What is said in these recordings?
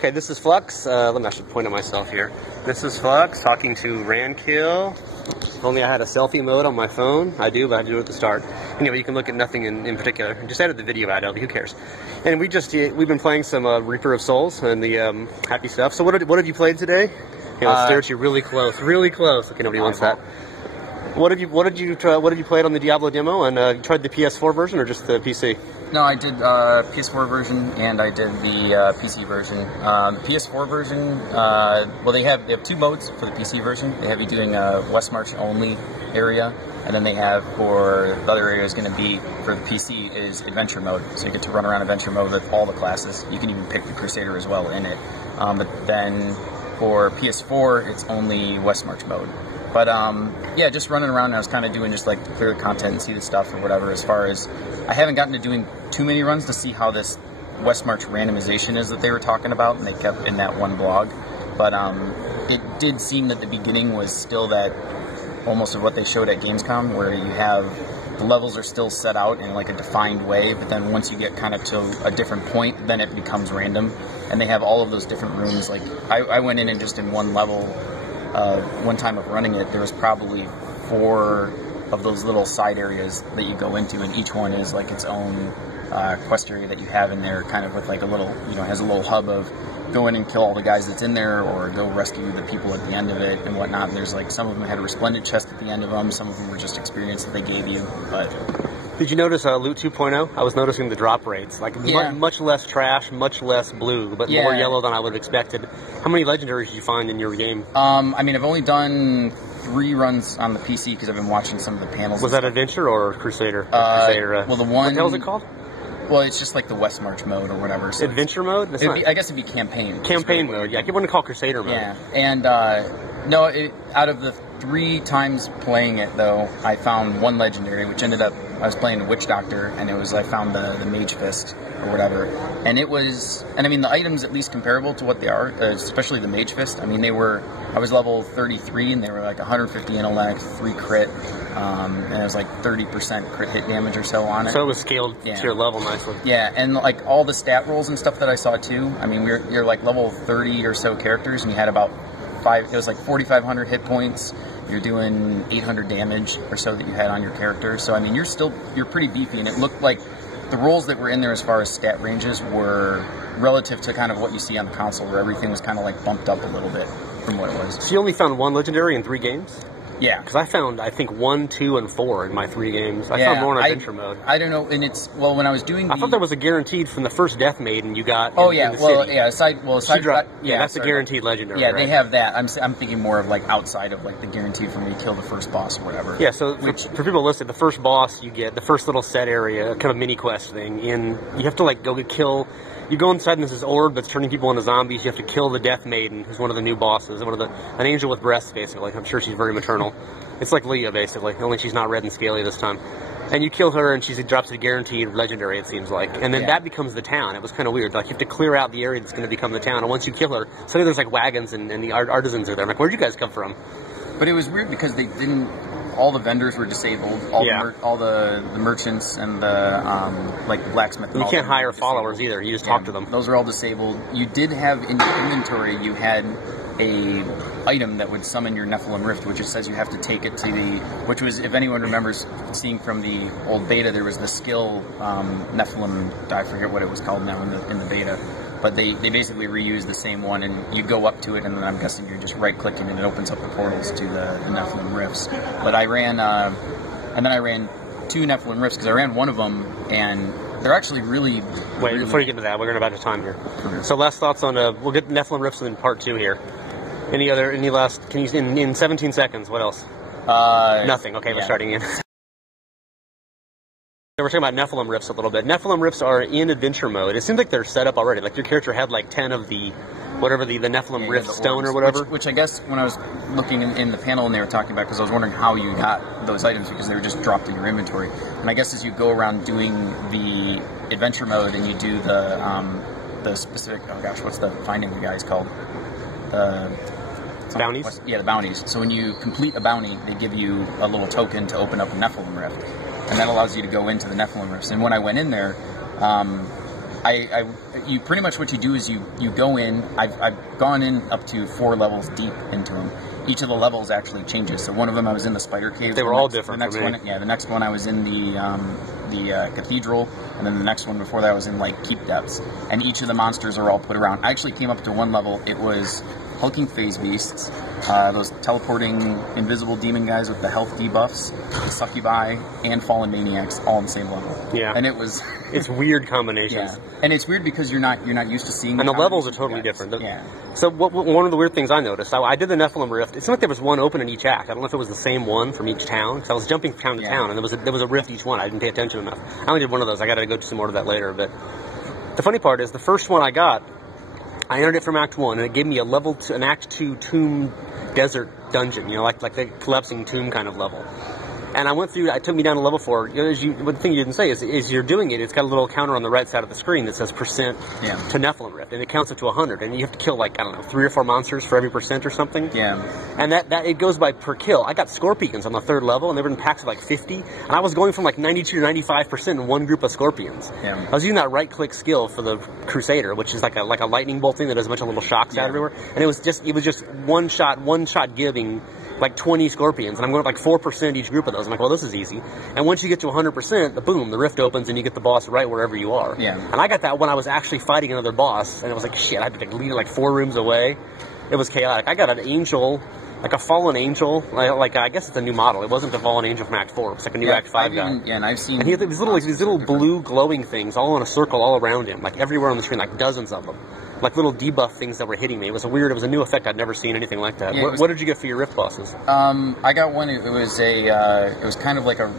Okay, this is Flux. I should point at myself here. This is Flux talking to Rankil. If only I had a selfie mode on my phone. I do, but I have to do it at the start. Anyway, you can look at nothing in particular. Just edit the video out of it. Who cares? And we've been playing some Reaper of Souls and the happy stuff. So what have you played today? Okay, let's stare at you really close. Really close. Okay, nobody wants that. What did you play on the Diablo demo? And you tried the PS4 version or just the PC? No, I did PS4 version and I did the PC version. The PS4 version, well, they have two modes for the PC version. They have you doing a West March only area, and then they have for the other area is going to be for the PC is adventure mode. So you get to run around adventure mode with all the classes. You can even pick the Crusader as well in it. But then for PS4, it's only West March mode. But yeah, just running around, I was kind of doing just like to clear the content and see the stuff or whatever. As far as I haven't gotten to doing too many runs to see how this West March randomization is that they were talking about, and they kept in that one blog. But it did seem that the beginning was still that almost of what they showed at Gamescom, where you have the levels are still set out in like a defined way, but then once you get kind of to a different point, then it becomes random. And they have all of those different rooms. Like I went in and just in one level. One time of running it, there was probably 4 of those little side areas that you go into, and each one is like its own quest area that you have in there, kind of with like a little, has a little hub of go in and kill all the guys that's in there, or go rescue the people at the end of it and whatnot. And there's like some of them had a resplendent chest at the end of them, some of them were just experience that they gave you. But did you notice Loot 2.0? I was noticing the drop rates, like much less trash, much less blue, but more yellow than I would have expected. How many legendaries did you find in your game? I mean, I've only done 3 runs on the PC because I've been watching some of the panels. Was that Adventure or Crusader? Crusader well, the one. What the hell is it called? Well, it's just like the West March mode or whatever. So Adventure mode? I guess it'd be campaign. Campaign mode, yeah. I keep wanting to call Crusader mode. Yeah, and no, out of the 3 times playing it, though, I found one legendary, which ended up, I was playing a Witch Doctor, and I found the Mage Fist, or whatever, and I mean, the items at least comparable to what they are, especially the Mage Fist. I mean, I was level 33, and they were like 150 intellect, 3 crit, and it was like 30% crit hit damage or so on it. So it was scaled to your level nicely. Yeah, and like all the stat rolls and stuff that I saw too, I mean, you're like level 30 or so characters, and you had about it was like 4,500 hit points. You're doing 800 damage or so that you had on your character. So I mean, you're pretty beefy, and it looked like the rolls that were in there as far as stat ranges were relative to kind of what you see on the console, where everything was kind of like bumped up a little bit from what it was. So you only found 1 legendary in 3 games? Yeah. Because I found, I think, 1, 2, and 4 in my 3 games. I found more in adventure mode. I don't know, and well, when I was doing I thought there was a guaranteed from the first Death Maiden you got in the well, city. yeah, that's a guaranteed legendary, Yeah, right? they have that. I'm thinking more of like outside of like the guaranteed from when you kill the first boss or whatever. Yeah, so for people listening, the first boss you get, the first little set area, kind of mini quest thing, you have to like go kill. You go inside and this is orb that's turning people into zombies. You have to kill the Death Maiden, who's one of the new bosses, an angel with breasts, basically. I'm sure she's very maternal. It's like Leah, basically, only she's not red and scaly this time. And you kill her, and she drops a guaranteed legendary, it seems like. And then that becomes the town. It was kind of weird. Like, you have to clear out the area that's going to become the town. And once you kill her, suddenly there's like wagons and the artisans are there. I'm like, where'd you guys come from? But it was weird because they didn't. All the vendors were disabled. All the merchants and the like blacksmith. You can't hire followers either. You just talk to them. Those are all disabled. You did have in your inventory. You had a item that would summon your Nephilim Rift, which it says you have to take it to which was, if anyone remembers seeing from the old beta, there was the skill Nephilim. I forget what it was called now in the beta. But they basically reuse the same one, and you go up to it, and then I'm guessing you're just right-clicking, and it opens up the portals to the Nephilim Rifts. But I ran, and then I ran 2 Nephilim Rifts, because I ran one of them, and they're actually really... Wait, before you get to that, we're going about the time here. Okay. So last thoughts on, we'll get Nephilim Rifts in part 2 here. Any last, can you, in 17 seconds, what else? Nothing, okay, we're starting in. We're talking about Nephilim Rifts a little bit. Nephilim Rifts are in adventure mode. It seems like they're set up already. Like your character had like 10 of the, whatever the Nephilim Rift stone or whatever. Which I guess when I was looking in the panel and they were talking about, because I was wondering how you got those items because they were just dropped in your inventory. And I guess as you go around doing the adventure mode and you do the specific, oh gosh, what's the finding the guy's called? Bounties? Yeah, the bounties. So when you complete a bounty, they give you a little token to open up a Nephilim Rift. And that allows you to go into the Nephilim Rifts. And when I went in there, you pretty much what you do is you go in. I've gone in up to 4 levels deep into them. Each of the levels actually changes. So one of them I was in the spider cave. They were all different. The next one I was in the cathedral, and then the next one before that I was in like keep depths. And each of the monsters are all put around. I actually came up to one level. It was hulking phase beasts, those teleporting invisible demon guys with the health debuffs, the succubi, and fallen maniacs all on the same level. Yeah, and it was it's weird combinations. Yeah, and it's weird because you're not used to seeing. And the levels are totally different. Yeah. So one of the weird things I noticed, I did the Nephilim Rift. It seemed like there was one open in each act. I don't know if it was the same one from each town. Because I was jumping town to town, and there was a rift each one. I didn't pay attention enough. I only did one of those. I got to go to some more of that later. But the funny part is, the first one I got, I entered it from Act 1, and it gave me an Act 2 tomb desert dungeon, like the collapsing tomb kind of level. And I went through, it took me down to level 4. The thing you didn't say is you're doing it, it's got a little counter on the right side of the screen that says percent to Nephilim Rift, and it counts up to 100, and you have to kill, 3 or 4 monsters for every percent or something. Yeah. And that it goes by per kill. I got scorpions on the 3rd level, and they were in packs of 50, and I was going from 92 to 95% in one group of scorpions. Yeah. I was using that right-click skill for the Crusader, which is like a lightning bolt thing that does a bunch of little shocks out everywhere, and it was just one shot giving 20 scorpions, and I'm going 4% each group of those. I'm like, well, this is easy. And once you get to 100%, boom, the rift opens and you get the boss right wherever you are. Yeah. And I got that when I was actually fighting another boss, and it was like, shit, I had to lead 4 rooms away. It was chaotic. I got an angel, a fallen angel, I guess it's a new model. It wasn't the fallen angel from Act 4. It's a new Act 5 guy. And I've seen... And he had these little blue glowing things all in a circle all around him, everywhere on the screen, dozens of them. Little debuff things that were hitting me. It was a new effect. I'd never seen anything like that. Yeah, what did you get for your rift bosses? I got one. It was kind of like a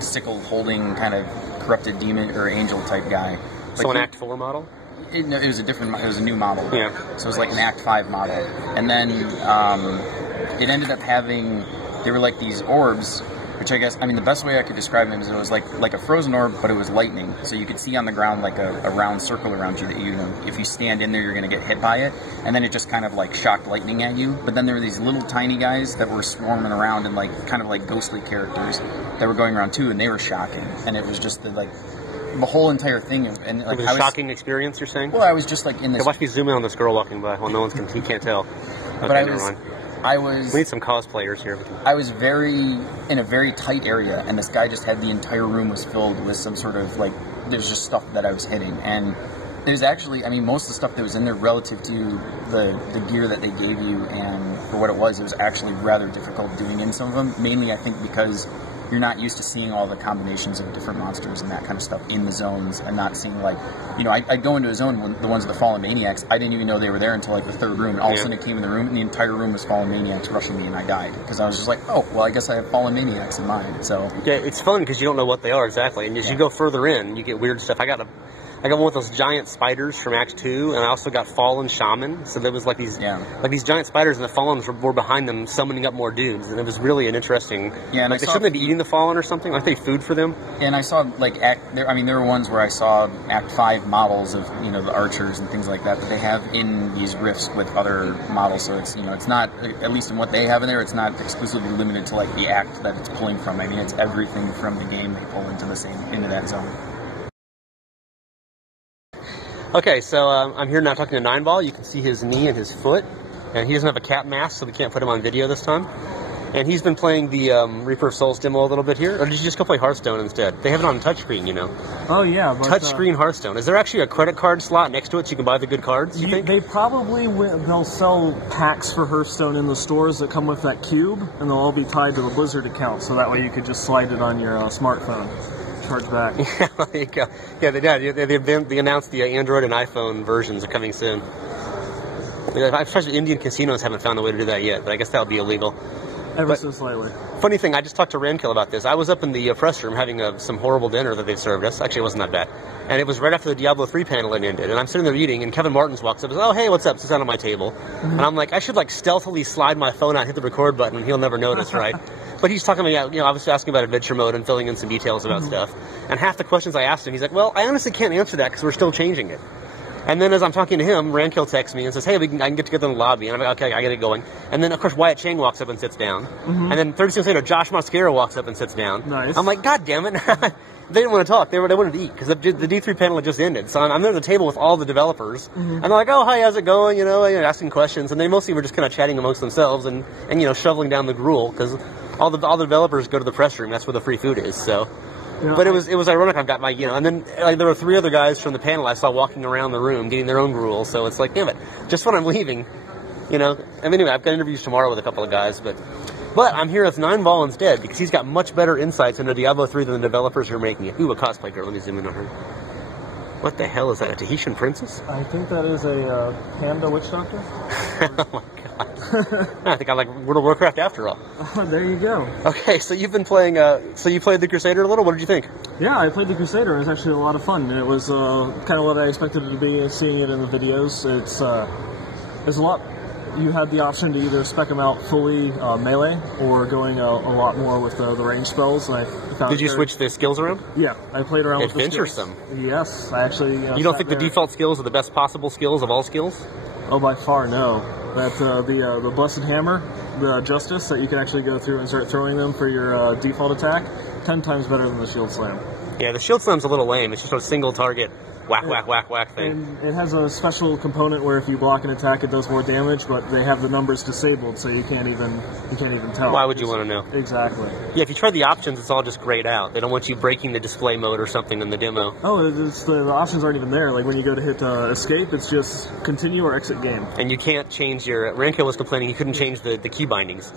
sickle holding kind of corrupted demon or angel type guy. So an Act 4 model? It was a new model. Yeah. So it was like an Act 5 model. And then it ended up having, they were like these orbs, which I guess, the best way I could describe them is it was like a frozen orb, but it was lightning. So you could see on the ground a round circle around you that if you stand in there, you're going to get hit by it. And then it just kind of shocked lightning at you. But then there were these little tiny guys that were swarming around and kind of ghostly characters that were going around too, and they were shocking. And it was just the whole entire thing. And it was a shocking experience, you're saying? Well, I was just in this... Hey, watch me zoom in on this girl walking by. Well, he can't tell. Okay, but I was... We need some cosplayers here. I was in a very tight area, and this guy just had the entire room was filled with some sort of, there's just stuff that I was hitting. And there's actually, most of the stuff that was in there relative to the gear that they gave you and for what it was actually rather difficult doing in some of them. Mainly, I think, because you're not used to seeing all the combinations of different monsters and that kind of stuff in the zones, and not seeing I'd go into a zone when the ones with the fallen maniacs, I didn't even know they were there until the 3rd room, and all of a sudden it came in the room and the entire room was fallen maniacs rushing me, and I died because I was just oh well, I guess I have fallen maniacs in mine. So yeah, it's fun because you don't know what they are exactly, and as you go further in, you get weird stuff. I got one with those giant spiders from Act 2, and I also got Fallen Shaman. So there was these giant spiders, and the Fallen were behind them summoning up more dudes, and it was really an interesting... Yeah, and they shouldn't be eating the Fallen or something? Aren't they food for them? And I saw, there were ones where I saw Act 5 models of, the archers and things like that they have in these rifts with other models, so it's, it's not, at least in what they have in there, it's not exclusively limited to, the act that it's pulling from. It's everything from the game they pull into that zone. Okay, so I'm here now talking to Neinball. You can see his knee and his foot, and he doesn't have a cap mask, so we can't put him on video this time. And he's been playing the Reaper of Souls demo a little bit here, or did you just go play Hearthstone instead? They have it on touchscreen, Oh, yeah. But, touchscreen Hearthstone. Is there actually a credit card slot next to it so you can buy the good cards, you think? They probably they'll sell packs for Hearthstone in the stores that come with that cube, and they'll all be tied to the Blizzard account, so that way you could just slide it on your smartphone. Charge back. Yeah, there you go. Yeah, they did. They announced the Android and iPhone versions are coming soon. I'm surprised Indian casinos haven't found a way to do that yet, but I guess that would be illegal. Ever since lately. Funny thing, I just talked to Rankil about this. I was up in the press room having some horrible dinner that they served us. Actually, it wasn't that bad. And it was right after the Diablo 3 panel had ended. And I'm sitting there eating, and Kevin Martins walks up and says, "Oh, hey, what's up?" Sits down on my table. Mm-hmm. And I'm like, I should stealthily slide my phone out and hit the record button, and he'll never notice, right? But he's talking to me, obviously asking about adventure mode and filling in some details about stuff. And half the questions I asked him, he's like, well, I honestly can't answer that because we're still changing it. And then as I'm talking to him, Rankil texts me and says, hey, I can get together in the lobby. And I'm like, okay, I get it going. And then, of course, Wyatt Chang walks up and sits down. Mm-hmm. And then 30 seconds later, Josh Mosquera walks up and sits down. Nice. I'm like, God damn it. They didn't want to talk. They wanted to eat because the D3 panel had just ended. So I'm there at the table with all the developers, and they're like, "Oh, hi, how's it going?" Asking questions, and they mostly were just kind of chatting amongst themselves and shoveling down the gruel because all the developers go to the press room. That's where the free food is. So, but it was ironic. I've got my and then there were 3 other guys from the panel I saw walking around the room getting their own gruel. So it's like, damn it, just when I'm leaving, Anyway, I've got interviews tomorrow with a couple of guys, but I'm here with Neinball instead because he's got much better insights into Diablo 3 than the developers who are making it. Ooh, a cosplay girl. Let me zoom in on her. What the hell is that? A Tahitian princess? I think that is a panda witch doctor. Oh my god. I think I like World of Warcraft after all. Oh, there you go. Okay, so you've been playing, so you played the Crusader a little? What did you think? Yeah, I played the Crusader. It was actually a lot of fun. It was kind of what I expected it to be, seeing it in the videos. It's a lot. You had the option to either spec them out fully melee or going a lot more with the range spells. And I found Did you switch the skills around? Yeah, I played around with the skills. Adventuresome. Yes, I actually... You don't think the default skills are the best possible skills of all skills? Oh, by far, no. That the Blessed Hammer, the Justice, that you can actually go through and start throwing them for your default attack, 10 times better than the Shield Slam. Yeah, the Shield Slam's a little lame. It's just a single target whack thing. And it has a special component where if you block an attack, it does more damage, but they have the numbers disabled, so you can't even tell. Why would you want to know? Exactly. Yeah, if you try the options, it's all just grayed out. They don't want you breaking the display mode or something in the demo. Oh, the options aren't even there. Like when you go to hit escape, it's just continue or exit game. And you can't change your... Rankil was complaining he couldn't change the key bindings.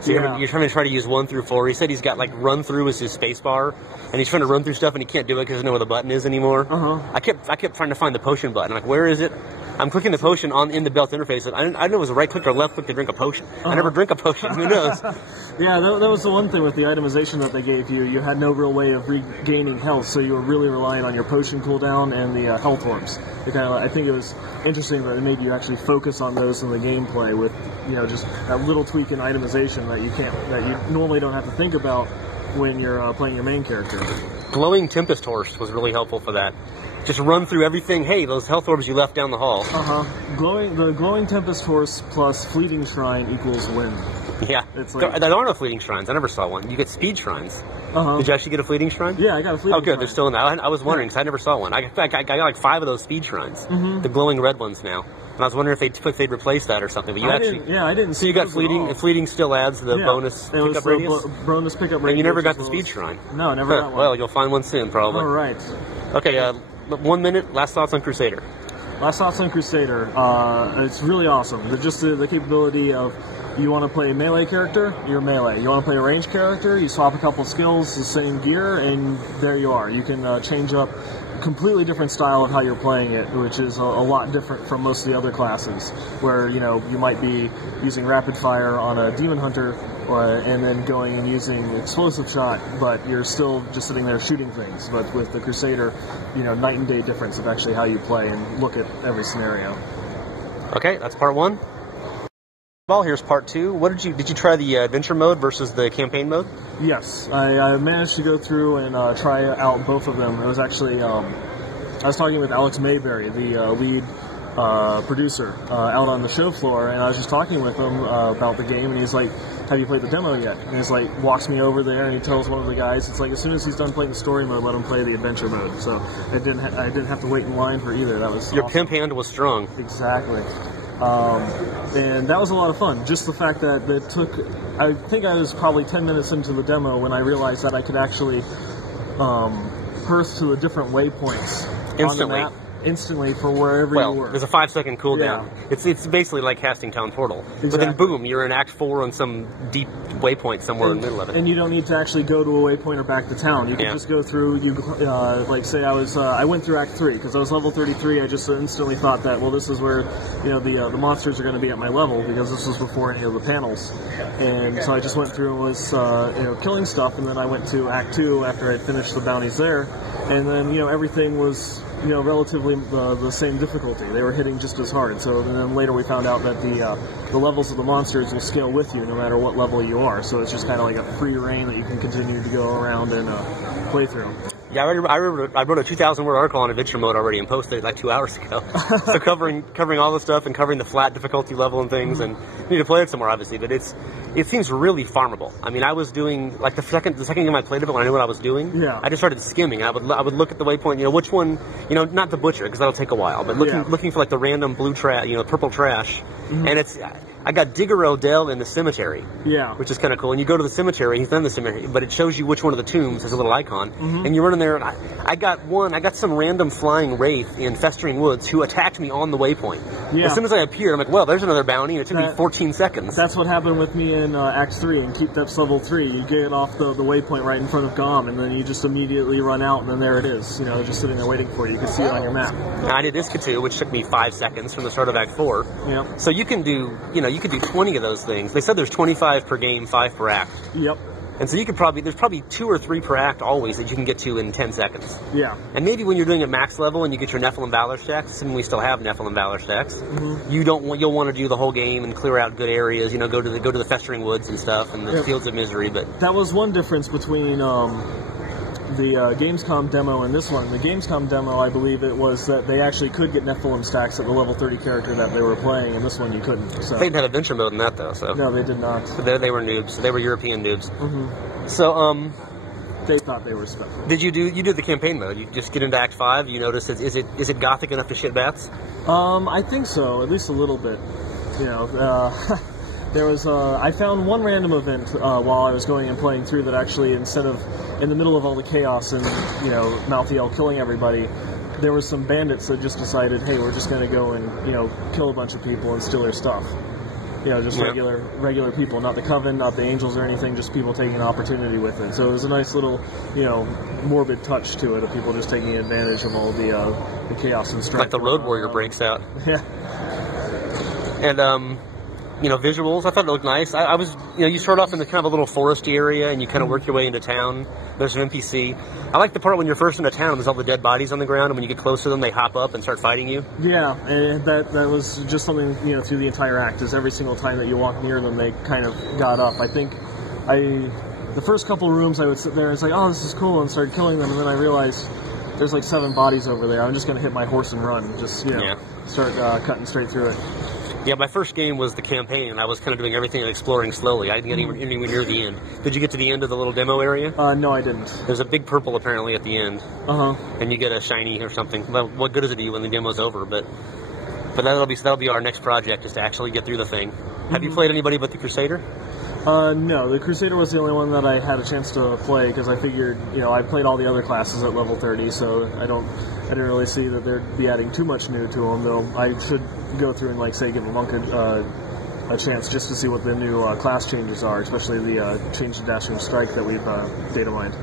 So you're trying to try to use 1 through 4. He said he's got run through as his space bar, and he's trying to run through stuff and he can't do it because he doesn't know where the button is anymore. I kept trying to find the potion button. I'm like, where is it? I'm clicking the potion in the belt interface. I didn't know it was a right click or left click to drink a potion. I never drink a potion. Who knows? Yeah, that was the one thing with the itemization that they gave you. You had no real way of regaining health, so you were really relying on your potion cooldown and the health orbs. I think it was interesting that it made you actually focus on those in the gameplay with just that little tweak in itemization that you normally don't have to think about when you're playing your main character. Glowing Tempest Horse was really helpful for that. Just run through everything. Hey, those health orbs you left down the hall. The Glowing Tempest Horse plus Fleeting Shrine equals win. Yeah. There are no Fleeting Shrines. I never saw one. You get Speed Shrines. Did you actually get a Fleeting Shrine? Yeah, I got a Fleeting Shrine. Oh, good. They're still in that. I was wondering because I never saw one. I got 5 of those Speed Shrines. The glowing red ones now. And I was wondering if they'd replace that or something. But I didn't see. So you got Fleeting. And Fleeting still adds the bonus pickup radius. Bonus pickup radius. And you never got the Speed Shrine. No, I never got one. Well, you'll find one soon, probably. All right. Okay. 1 minute. Last thoughts on Crusader. Last thoughts on Crusader. It's really awesome. The capability of you want to play a melee character, you're melee. You want to play a ranged character, you swap a couple skills, the same gear, and there you are. You can change up a completely different style of how you're playing it, which is a lot different from most of the other classes, where you might be using rapid fire on a demon hunter, and then going and using explosive shot, but you're still just sitting there shooting things. But with the Crusader, night and day difference of actually how you play and look at every scenario. Okay, that's part 1. Well, here's part 2. Did you try the adventure mode versus the campaign mode? Yes, I managed to go through and try out both of them. It was actually I was talking with Alex Mayberry, the lead producer, out on the show floor, and I was just talking with him about the game, and he's like, "Have you played the demo yet?" And he's like, walks me over there, and he tells one of the guys, it's like, as soon as he's done playing the story mode, let him play the adventure mode. So I didn't have to wait in line for either. That was your awesome. Pimp hand was strong. Exactly. And that was a lot of fun. Just the fact that it took, I think I was probably 10 minutes into the demo when I realized that I could actually perth to the different waypoints on the map instantly for wherever you were. There's a 5-second cooldown. Yeah. It's basically like casting Town Portal. Exactly. But then boom, you're in Act 4 on some deep waypoint somewhere in the middle of it. And you don't need to actually go to a waypoint or back to town. You can just go through, like say I went through Act 3, because I was level 33, I just instantly thought that, well, this is where, the monsters are going to be at my level, because this was before any of the panels. And so I just went through and was, killing stuff, and then I went to Act 2 after I'd finished the bounties there, and then, everything was, relatively the same difficulty. They were hitting just as hard. So then later we found out that the levels of the monsters will scale with you no matter what level you are. So it's just kind of like a free reign that you can continue to go around and play through. Yeah, I wrote a 2,000-word article on adventure mode already and posted it like 2 hours ago. So covering all the stuff and covering the flat difficulty level and things, and you need to play it somewhere obviously. But it's it seems really farmable. I mean, I was doing, like, the second game I played of it, when I knew what I was doing, Yeah. I just started skimming. I would look at the waypoint, you know, which one, you know, not the butcher, because that'll take a while, but looking for, like, the random blue trash, you know, purple trash. And I got Digger Odell in the cemetery. Yeah. Which is kind of cool. And you go to the cemetery, he's not in the cemetery, but it shows you which one of the tombs has a little icon. And you run in there, and I got some random flying wraith in Festering Woods who attacked me on the waypoint. Yeah. As soon as I appeared, I'm like, well, there's another bounty, and it took me 14 seconds. That's what happened with me in Act 3 and Keep Depths Level 3. You get off the waypoint right in front of Gom, and then you just immediately run out, and then there it is. You know, just sitting there waiting for you. You can see it on your map. And I did Iskatu, which took me 5 seconds from the start of Act 4. Yep. So you can do 20 of those things. They said there's 25 per game, 5 per act. Yep. And so there's probably 2 or 3 per act always that you can get to in 10 seconds. Yeah. And maybe when you're doing it max level and you get your Nephilim Valor stacks, assuming we still have Nephilim Valor stacks, you'll want to do the whole game and clear out good areas, you know, go to the Festering Woods and stuff and the Fields of Misery, but that was one difference between the Gamescom demo and this one. The Gamescom demo, I believe it was that they actually could get Nephilim stacks at the level 30 character that they were playing, and this one you couldn't. So. They didn't have adventure mode in that, though. So no, they did not. So they were noobs. They were European noobs. So, they thought they were special. Did you do the campaign mode? You just get into Act 5. You notice is it gothic enough to shit bats? I think so, at least a little bit. You know, there was I found one random event while I was going and playing through that actually, instead of in the middle of all the chaos and, you know, Malthael killing everybody, there were some bandits that just decided, hey, we're just going to go and, you know, kill a bunch of people and steal their stuff. You know, just regular people, not the Coven, not the Angels or anything, just people taking an opportunity with it. So it was a nice little, you know, morbid touch to it of people just taking advantage of all the chaos and strife. Like the Road Warrior breaks out. Yeah. And, you know, visuals, I thought it looked nice. I was, you know, you start off in the kind of a little foresty area and you kind of work your way into town. There's an NPC. I like the part when you're first into town, there's all the dead bodies on the ground, and when you get close to them, they hop up and start fighting you. Yeah, and that was just something, you know, through the entire act, is every single time that you walk near them, they kind of got up. I think the first couple rooms I would sit there and say, oh, this is cool, and start killing them, and then I realized there's like 7 bodies over there. I'm just going to hit my horse and run, just, you know, start cutting straight through it. Yeah, my first game was the campaign, and I was kind of doing everything and exploring slowly. I didn't get anywhere near the end. Did you get to the end of the little demo area? No, I didn't. There's a big purple apparently at the end. And you get a shiny or something. Well, what good is it to you when the demo's over? But that'll be our next project, is to actually get through the thing. Have you played anybody but the Crusader? No, the Crusader was the only one that I had a chance to play, because I figured, you know, I played all the other classes at level 30, so I didn't really see that they'd be adding too much new to them, though I should go through and, like, say, give a monk a chance just to see what the new class changes are, especially the change to Dashing Strike that we've data mined.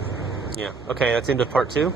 Yeah. Okay, that's into part 2.